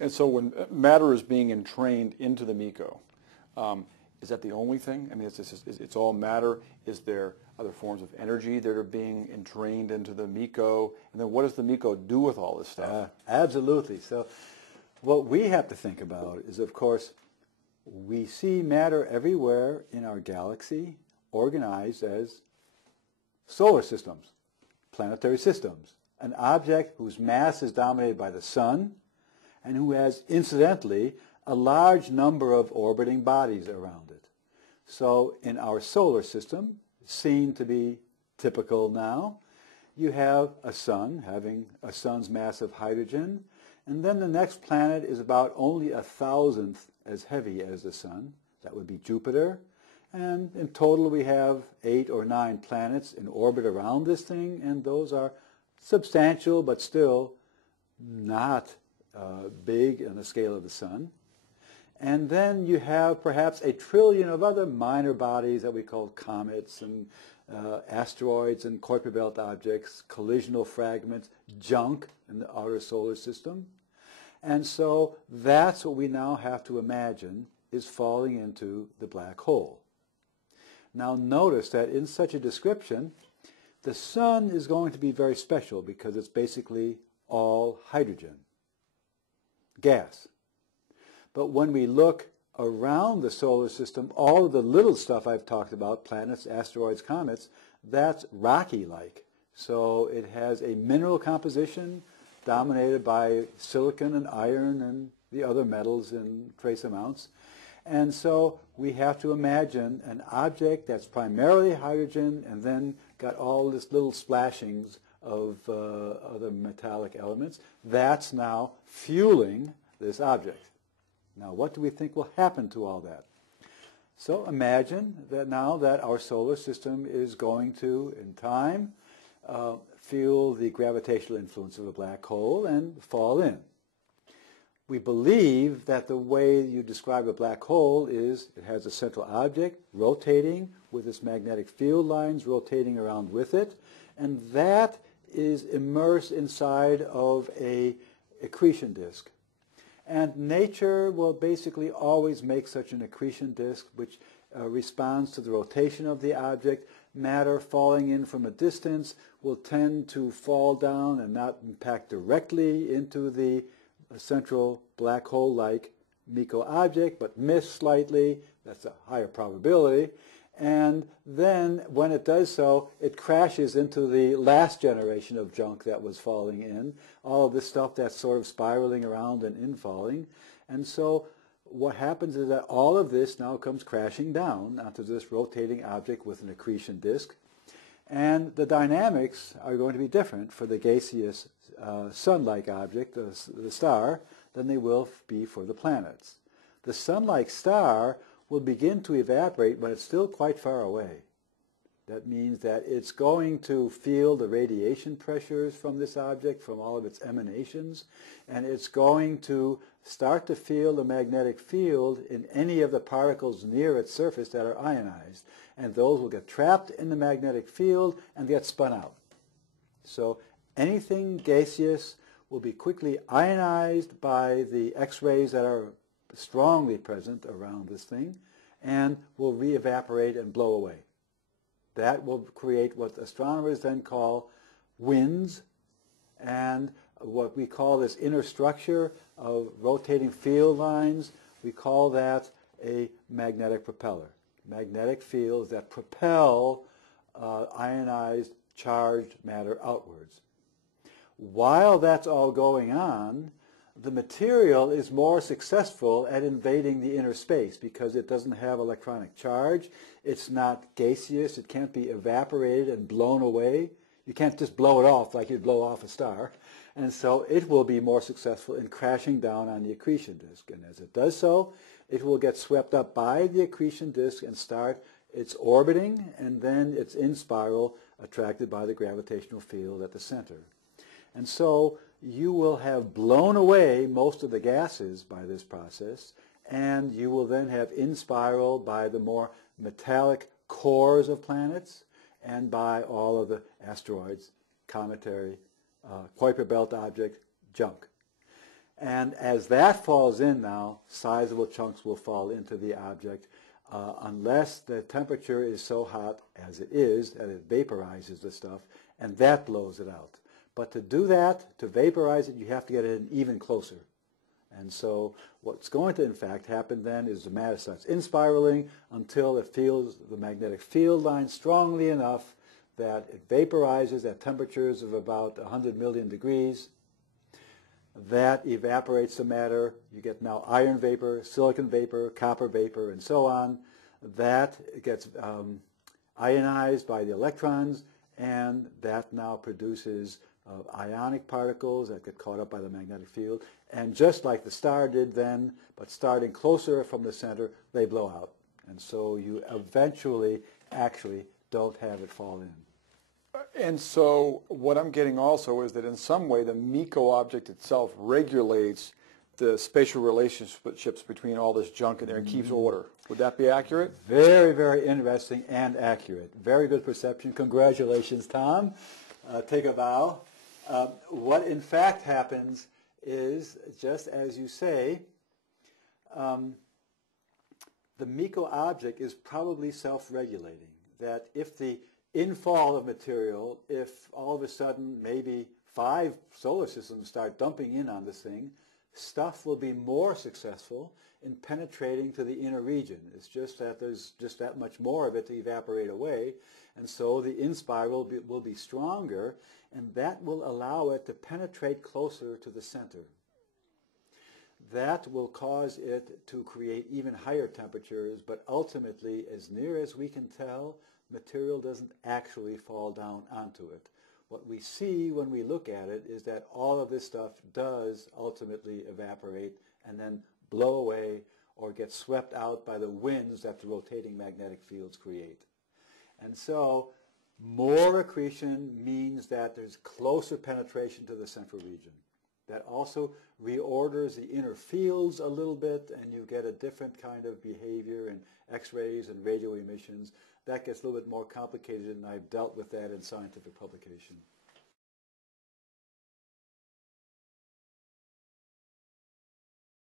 And so when matter is being entrained into the MECO, is that the only thing? I mean, it's all matter. Is there other forms of energy that are being entrained into the MECO? And then what does the MECO do with all this stuff? Absolutely. So what we have to think about is, of course, we see matter everywhere in our galaxy organized as solar systems, planetary systems, an object whose mass is dominated by the sun and who has, incidentally, a large number of orbiting bodies around it. So in our solar system, seen to be typical now, you have a sun having a sun's mass of hydrogen, and then the next planet is about only 1,000th as heavy as the sun. That would be Jupiter. And in total we have 8 or 9 planets in orbit around this thing, and those are substantial but still not big on the scale of the sun. And then you have perhaps 1 trillion of other minor bodies that we call comets and asteroids and Kuiper belt objects, collisional fragments, junk in the outer solar system. And so that's what we now have to imagine is falling into the black hole. Now notice that in such a description, the sun is going to be very special because it's basically all hydrogen, gas. But when we look around the solar system, all of the little stuff I've talked about, planets, asteroids, comets, that's rocky-like. So it has a mineral composition dominated by silicon and iron and the other metals in trace amounts. And so we have to imagine an object that's primarily hydrogen and then got all this little splashings of other metallic elements. That's now fueling this object. Now, what do we think will happen to all that? So imagine that now that our solar system is going to, in time, feel the gravitational influence of a black hole and fall in. We believe that the way you describe a black hole is it has a central object rotating with its magnetic field lines rotating around with it, and that is immersed inside of an accretion disk. And nature will basically always make such an accretion disk which responds to the rotation of the object. Matter falling in from a distance will tend to fall down and not impact directly into the central black hole-like MECO object, but miss slightly. That's a higher probability. And then when it does so, it crashes into the last generation of junk that was falling in, all of this stuff that's sort of spiraling around and infalling. And so what happens is that all of this now comes crashing down onto this rotating object with an accretion disk. And the dynamics are going to be different for the gaseous sun-like object, the star, than they will be for the planets. The sun-like star will begin to evaporate, but it's still quite far away. That means that it's going to feel the radiation pressures from this object, from all of its emanations, and it's going to start to feel the magnetic field in any of the particles near its surface that are ionized, and those will get trapped in the magnetic field and get spun out. So anything gaseous will be quickly ionized by the X-rays that are strongly present around this thing and will re-evaporate and blow away. That will create what astronomers then call winds, and what we call this inner structure of rotating field lines, we call that a magnetic propeller. Magnetic fields that propel ionized charged matter outwards. While that's all going on, the material is more successful at invading the inner space because it doesn't have electronic charge. It's not gaseous. It can't be evaporated and blown away. You can't just blow it off like you'd blow off a star. And so it will be more successful in crashing down on the accretion disk. And as it does so, it will get swept up by the accretion disk and start its orbiting, and then it's in spiral, attracted by the gravitational field at the center. And so you will have blown away most of the gases by this process, and you will then have in spiral by the more metallic cores of planets and by all of the asteroids, cometary, Kuiper belt object, junk. And as that falls in now, sizable chunks will fall into the object unless the temperature is so hot as it is that it vaporizes the stuff, and that blows it out. But to do that, to vaporize it, you have to get it in even closer. And so what's going to, in fact, happen then is the matter starts inspiraling until it feels the magnetic field line strongly enough that it vaporizes at temperatures of about 100 million degrees. That evaporates the matter. You get now iron vapor, silicon vapor, copper vapor, and so on. That gets ionized by the electrons, and that now produces ionic particles that get caught up by the magnetic field. And just like the star did then, but starting closer from the center, they blow out. And so you eventually actually don't have it fall in. And so what I'm getting also is that in some way the MECO object itself regulates the spatial relationships between all this junk in there and keeps order. Would that be accurate? Very, very interesting and accurate. Very good perception. Congratulations, Tom. Take a bow. What in fact happens is, just as you say, the MECO object is probably self-regulating. That if the infall of material, if all of a sudden maybe 5 solar systems start dumping in on this thing, stuff will be more successful in penetrating to the inner region. It's just that there's just that much more of it to evaporate away, and so the in-spiral will be stronger, and that will allow it to penetrate closer to the center. That will cause it to create even higher temperatures, but ultimately, as near as we can tell, material doesn't actually fall down onto it. What we see when we look at it is that all of this stuff does ultimately evaporate and then blow away or get swept out by the winds that the rotating magnetic fields create. And so more accretion means that there's closer penetration to the central region. That also reorders the inner fields a little bit, and you get a different kind of behavior in X-rays and radio emissions. That gets a little bit more complicated, and I've dealt with that in scientific publication.